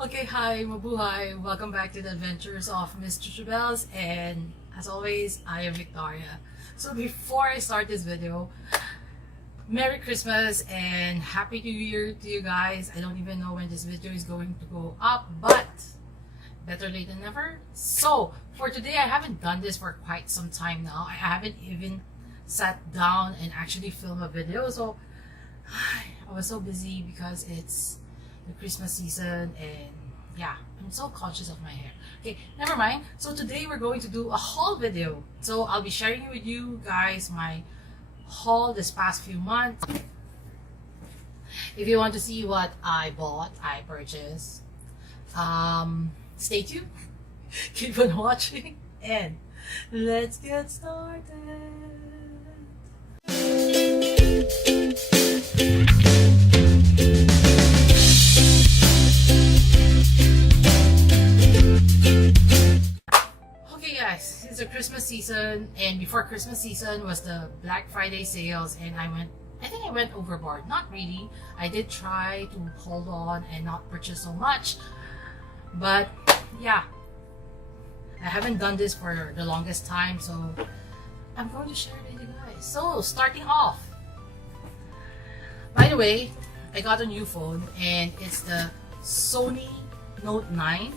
Okay, hi, mabuhay. Welcome back to the Adventures of Miss Chuchubells, and as always, I am Victoria. So before I start this video, Merry Christmas and Happy New Year to you guys. I don't even know when this video is going to go up, but better late than never. So for today, I haven't done this for quite some time now. I haven't even sat down and actually film a video. So I was so busy because it's the Christmas season, and yeah, I'm so conscious of my hair. Okay, never mind. So today we're going to do a haul video. So I'll be sharing with you guys my haul this past few months. If you want to see what I bought, I purchased, stay tuned, keep on watching, and let's get started. Guys, it's the Christmas season, and before Christmas season was the Black Friday sales, and I think I went overboard. Not really. I did try to hold on and not purchase so much, but yeah, I haven't done this for the longest time, so I'm going to share it with you guys. So starting off, by the way, I got a new phone, and it's the Sony Note 9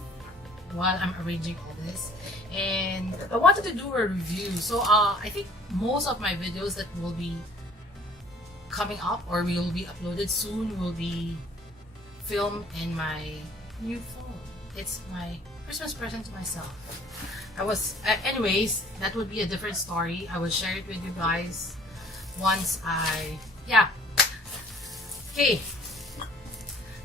while I'm arranging all this, and I wanted to do a review. So I think most of my videos that will be coming up or will be uploaded soon will be filmed in my new phone. It's my Christmas present to myself. Anyways, that would be a different story. I will share it with you guys once okay,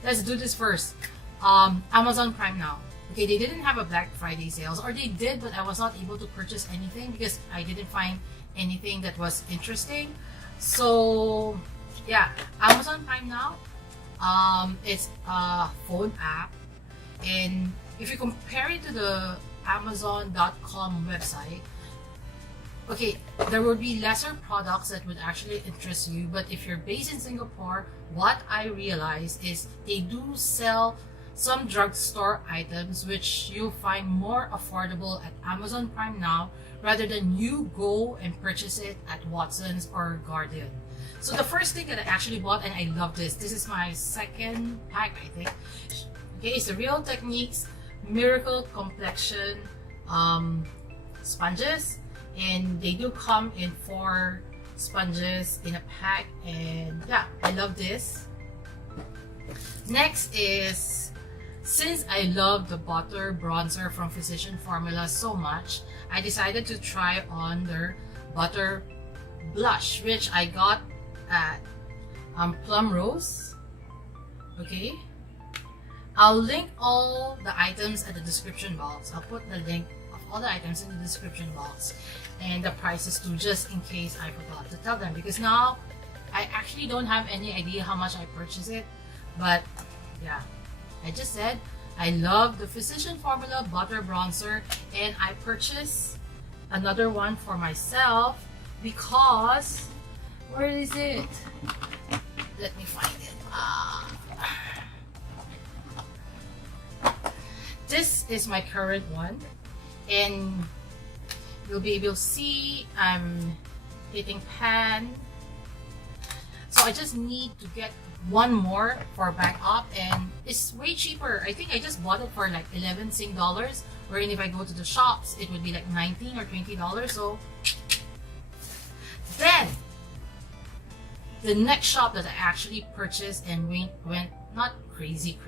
let's do this first. Amazon Prime Now. Okay, they didn't have a Black Friday sales, or they did, but I was not able to purchase anything because I didn't find anything that was interesting. So yeah, Amazon Prime Now, it's a phone app, and if you compare it to the Amazon.com website, okay, there will be lesser products that would actually interest you, but if you're based in Singapore, what I realized is they do sell some drugstore items which you'll find more affordable at Amazon Prime Now rather than you go and purchase it at Watson's or Guardian. So the first thing that I actually bought, and I love this is my second pack, I think. Okay, it's the Real Techniques Miracle Complexion sponges, and they do come in 4 sponges in a pack, and yeah, I love this. Next is, since I love the butter bronzer from Physician Formula so much, I decided to try on their butter blush, which I got at Plum Rose. Okay, I'll link all the items at the description box. I'll put the link of all the items in the description box and the prices too, just in case I forgot to tell them, because now I actually don't have any idea how much I purchased it. But yeah, I just said I love the Physician Formula butter bronzer, and I purchased another one for myself because, where is it? Let me find it. This is my current one, and you'll be able to see I'm hitting pan. So I just need to get one more for backup, and it's way cheaper. I think I just bought it for like 11 Sing dollars, wherein if I go to the shops it would be like 19 or 20 dollars. So then the next shop that I actually purchased and went not crazy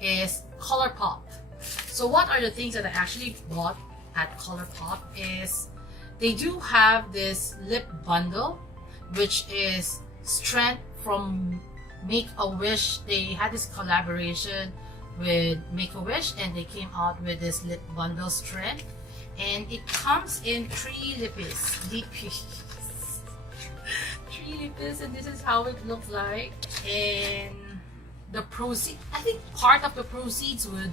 is Colourpop. So what are the things that I actually bought at Colourpop is they do have this lip bundle, which is strength from Make-A-Wish. They had this collaboration with Make-A-Wish, and they came out with this lip bundle strength, and it comes in 3 lippies. 3 lippies, and this is how it looks like. And the proceeds, I think part of the proceeds would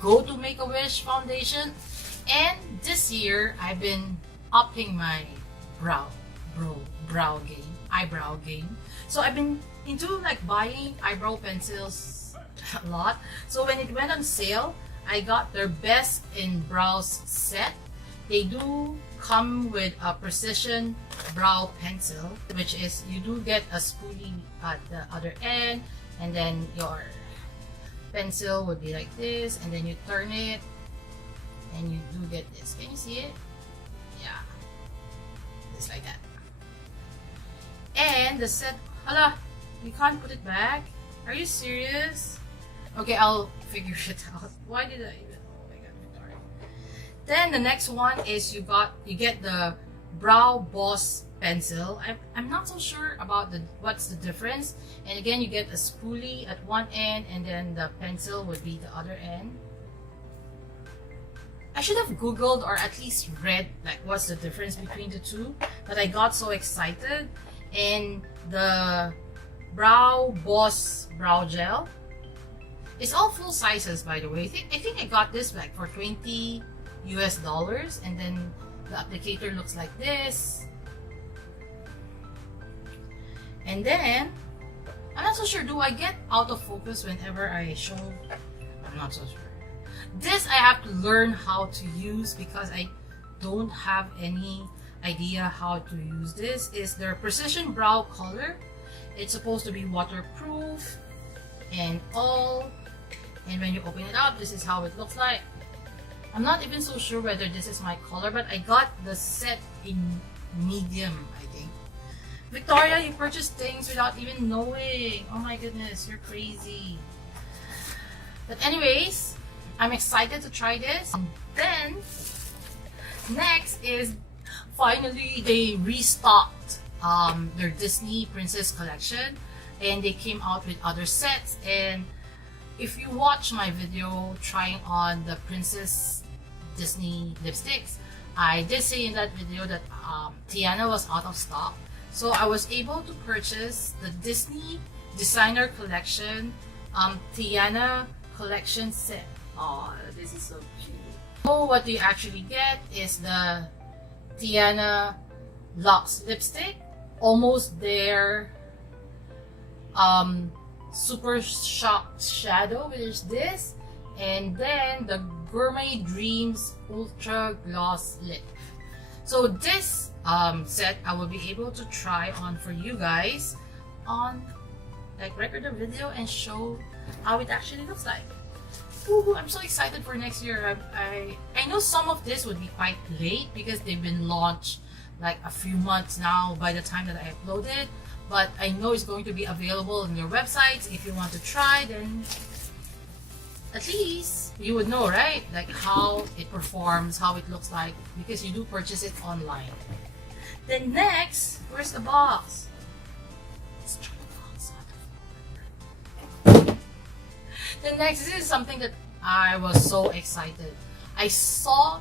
go to Make-A-Wish Foundation. And this year I've been upping my eyebrow game. So I've been into like buying eyebrow pencils a lot. So when it went on sale, I got their Best in Brows set. They do come with a precision brow pencil, which is you do get a spoolie at the other end, and then your pencil would be like this, and then you turn it and you do get this. Can you see it? Yeah, just like that. And the set, hala, you can't put it back. Are you serious? Okay, I'll figure it out. Why did I even? Oh my god, Victoria. Then the next one is you get the Brow Boss pencil. I'm not so sure about what's the difference. And again, you get a spoolie at one end, and then the pencil would be the other end. I should have googled or at least read like what's the difference between the two, but I got so excited. And the Brow Boss brow gel, it's all full sizes, by the way. I think I got this like for $20 US, and then the applicator looks like this. And then I'm not so sure, do I get out of focus whenever I show? I'm not so sure. This I have to learn how to use because I don't have any idea how to use this. Is their Precision Brow Color. It's supposed to be waterproof and all. And when you open it up, this is how it looks like. I'm not even so sure whether this is my color, but I got the set in medium, I think. Victoria, you purchased things without even knowing. Oh my goodness, you're crazy. But anyways, I'm excited to try this. And then, next is finally they restocked their Disney Princess collection, and they came out with other sets. And if you watch my video trying on the Princess Disney lipsticks, I did say in that video that TIANA was out of stock. So I was able to purchase the Disney Designer Collection TIANA Collection set. Oh, this is so cute. So what you actually get is the TIANA Luxe lipstick, almost there. Super Shock Shadow, which is this, and then the Gourmet Dreams Ultra Gloss Lip. So this set I will be able to try on for you guys on like record a video and show how it actually looks like. Ooh, I'm so excited for next year. I know some of this would be quite late because they've been launched like a few months now by the time that I uploaded. But I know it's going to be available on your websites. If you want to try, then at least you would know, right? Like how it performs, how it looks like, because you do purchase it online. Then next, where's the box? Let's try the box. Then next, this is something that I was so excited. I saw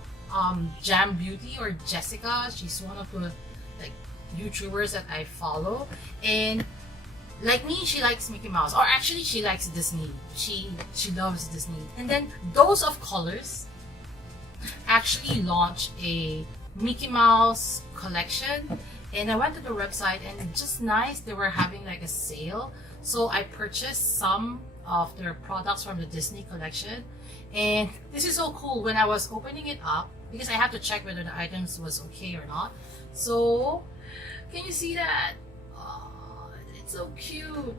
Jam Beauty or Jessica. She's one of the like YouTubers that I follow, and like me, she likes Mickey Mouse, or actually she likes Disney. She loves Disney. And then Dose of Colors actually launched a Mickey Mouse collection, and I went to the website and it's just nice. They were having like a sale, so I purchased some of their products from the Disney collection. And this is so cool. When I was opening it up, because I had to check whether the items was okay or not, so can you see that? Oh, it's so cute.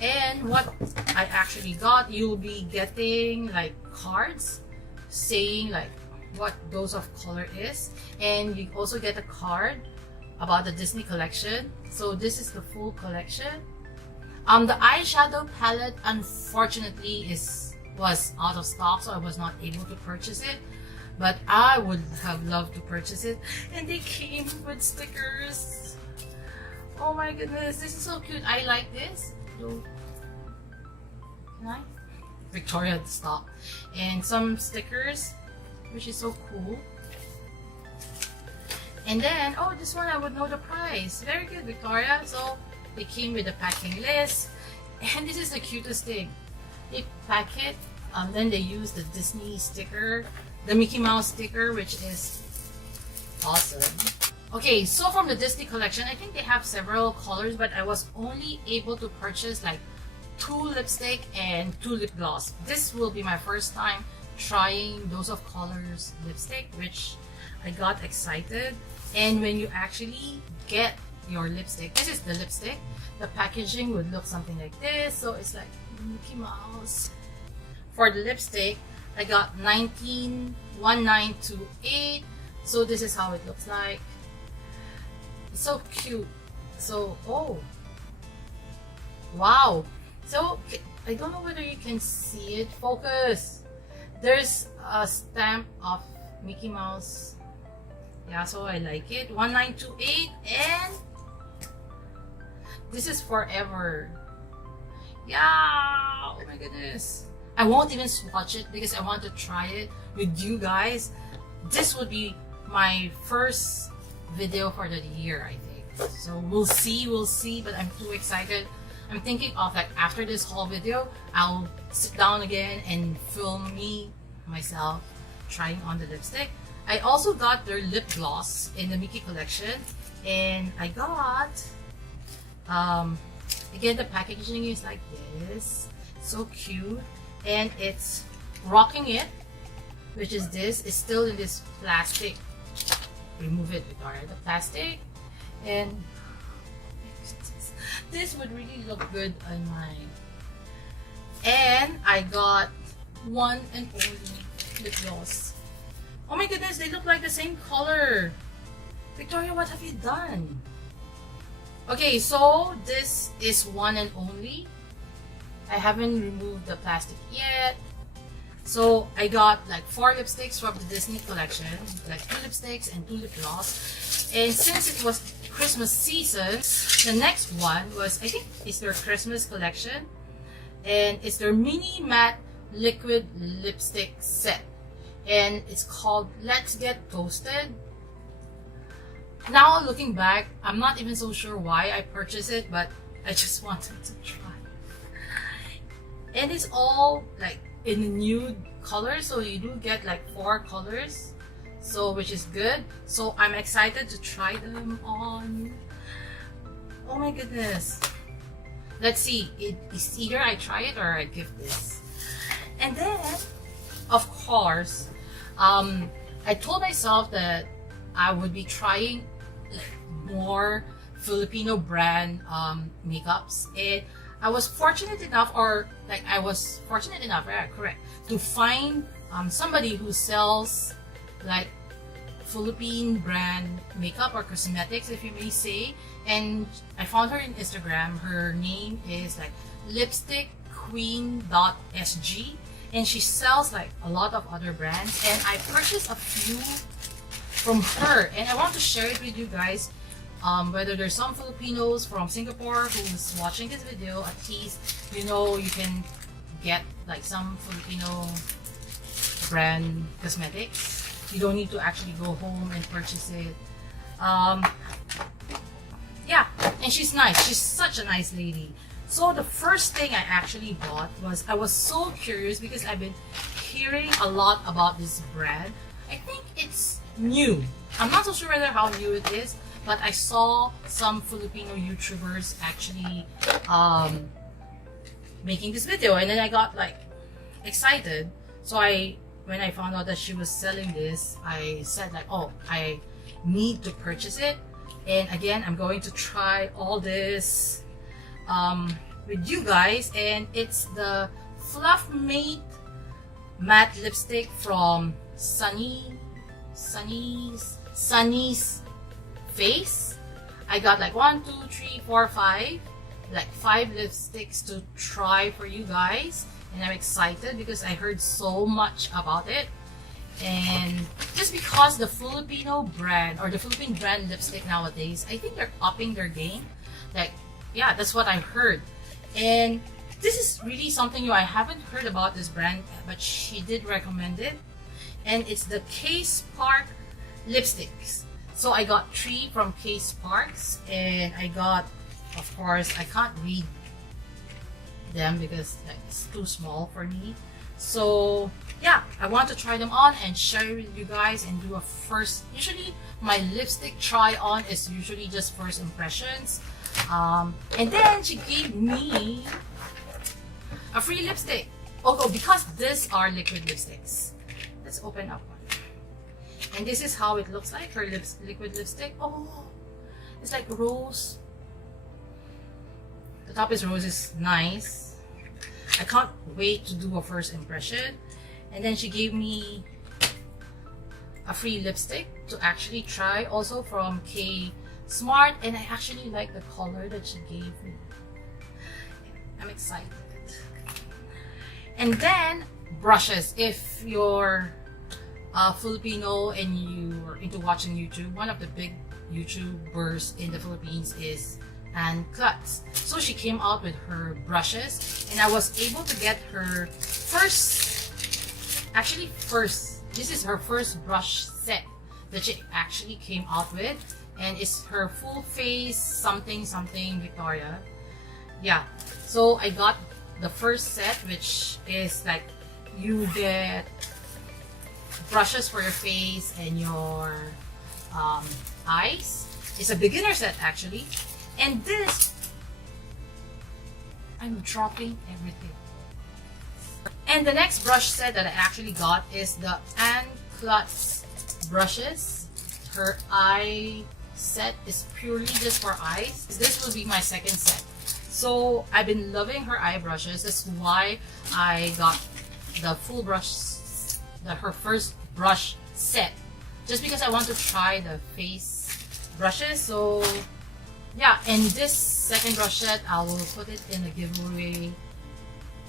And what I actually got, you'll be getting like cards saying like what Dose of Color is, and you also get a card about the Disney collection. So this is the full collection. The eyeshadow palette unfortunately was out of stock, so I was not able to purchase it. But I would have loved to purchase it, and they came with stickers. Oh my goodness, this is so cute. I like this. Can I? Victoria, stop. And some stickers, which is so cool. And then, oh, this one I would know the price. Very good, Victoria. So they came with a packing list, and this is the cutest thing. They pack it, then they use the Disney sticker, the Mickey Mouse sticker, which is awesome. Okay, so from the Disney collection, I think they have several colors, but I was only able to purchase like 2 lipstick and 2 lip gloss. This will be my first time trying Dose of Colors lipstick, which I got excited. And when you actually get your lipstick, this is the lipstick, the packaging would look something like this. So it's like Mickey Mouse. For the lipstick, I got 1928. So this is how it looks like. It's so cute. So, oh wow. So I don't know whether you can see it. Focus. There's a stamp of Mickey Mouse. Yeah, so I like it. 1928, and this is forever. Yeah, oh my goodness. I won't even swatch it because I want to try it with you guys. This would be my first video for the year, I think. So we'll see, but I'm too excited. I'm thinking of, like, after this haul video, I'll sit down again and film me myself trying on the lipstick. I also got their lip gloss in the Mickey collection, and I got again, the packaging is like this, so cute, and it's Rocking It, which is this. It's still in this plastic. Remove it, Victoria, the plastic, and this would really look good on mine. And I got one and only lip gloss. Oh my goodness, they look like the same color. Victoria, what have you done? Okay, so this is one and only. I haven't removed the plastic yet. So I got like 4 lipsticks from the Disney collection, like 2 lipsticks and 2 lip gloss. And since it was Christmas season, the next one was, I think it's their Christmas collection, and it's their mini matte liquid lipstick set, and it's called Let's Get Toasted. Now looking back, I'm not even so sure why I purchased it, but I just wanted to try. And it's all like in a nude color, so you do get like 4 colors, so which is good. So I'm excited to try them on. Oh my goodness. Let's see, it's either I try it or I give this. And then, of course, I told myself that I would be trying more Filipino brand makeups, and I was fortunate enough, yeah, correct, to find somebody who sells like Philippine brand makeup or cosmetics, if you may say. And I found her in Instagram. Her name is like lipstickqueen.sg, and she sells like a lot of other brands, and I purchased a few from her, and I want to share it with you guys. Whether there's some Filipinos from Singapore who's watching this video, at least you know you can get like some Filipino brand cosmetics. You don't need to actually go home and purchase it. Yeah, and she's nice. She's such a nice lady. So the first thing I actually bought was, I was so curious because I've been hearing a lot about this brand. I think it's new. I'm not so sure whether how new it is, but I saw some Filipino YouTubers actually making this video, and then I got like excited. So when I found out that she was selling this, I said like, oh, I need to purchase it. And again, I'm going to try all this with you guys. And it's the Fluff Mate matte lipstick from Sunnies Face. I got like 1, 2, 3, 4, 5, like 5 lipsticks to try for you guys, and I'm excited because I heard so much about it. And just because the Filipino brand or the Philippine brand lipstick nowadays, I think they're upping their game. Like, yeah, that's what I heard. And this is really something new. I haven't heard about this brand, but she did recommend it. And it's the Kspark Lipsticks. So I got 3 from Ksparks, and I got, of course, I can't read them because it's too small for me. So yeah, I want to try them on and share with you guys and do a first. Usually my lipstick try on is usually just first impressions. And then she gave me a free lipstick. Although because these are liquid lipsticks. Let's open up one. And this is how it looks like, her liquid lipstick. Oh, it's like rose. The top is rose, is nice. I can't wait to do a first impression. And then she gave me a free lipstick to actually try, also from Kspark, and I actually like the color that she gave me. I'm excited. And then brushes. If you're Filipino and you're into watching YouTube, one of the big YouTubers in the Philippines is Clutz. So she came out with her brushes, and I was able to get her this is her first brush set that she actually came out with, and it's her full face something Victoria. Yeah, so I got the first set, which is like you get brushes for your face and your eyes. It's a beginner set actually, and this, I'm dropping everything. And the next brush set that I actually got is the Clutz brushes. Her eye set is purely just for eyes. This will be my second set. So I've been loving her eye brushes. That's why I got the full brush, her first brush set, just because I want to try the face brushes. So yeah, and this second brush set, I will put it in a giveaway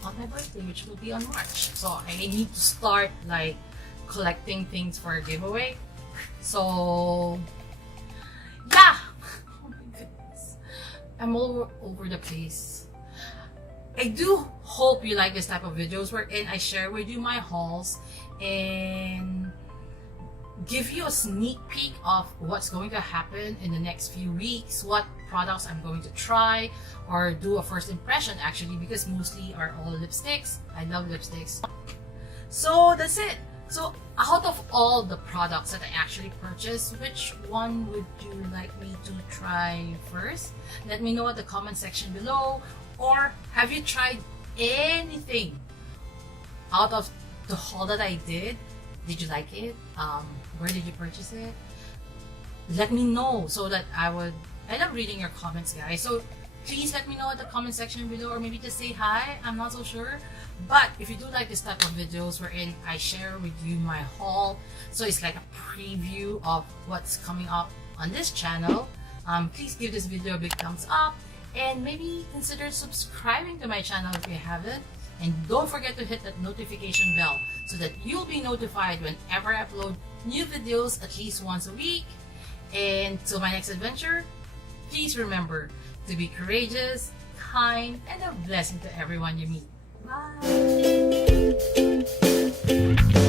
on my birthday, which will be on March. So I need to start like collecting things for a giveaway. So yeah, oh my goodness, I'm all over the place. I do hope you like this type of videos wherein I share with you my hauls and give you a sneak peek of what's going to happen in the next few weeks, what products I'm going to try or do a first impression actually, because mostly are all lipsticks. I love lipsticks. So that's it. So out of all the products that I actually purchased, which one would you like me to try first? Let me know at the comment section below. Or have you tried anything out of the haul that I did? Did you like it? Where did you purchase it? Let me know so that I love reading your comments, guys. So please let me know at the comment section below, or maybe just say hi. I'm not so sure. But if you do like this type of videos wherein I share with you my haul, so it's like a preview of what's coming up on this channel, please give this video a big thumbs up and maybe consider subscribing to my channel if you haven't. And don't forget to hit that notification bell so that you'll be notified whenever I upload new videos at least once a week. And till my next adventure, please remember to be courageous, kind, and a blessing to everyone you meet. Bye!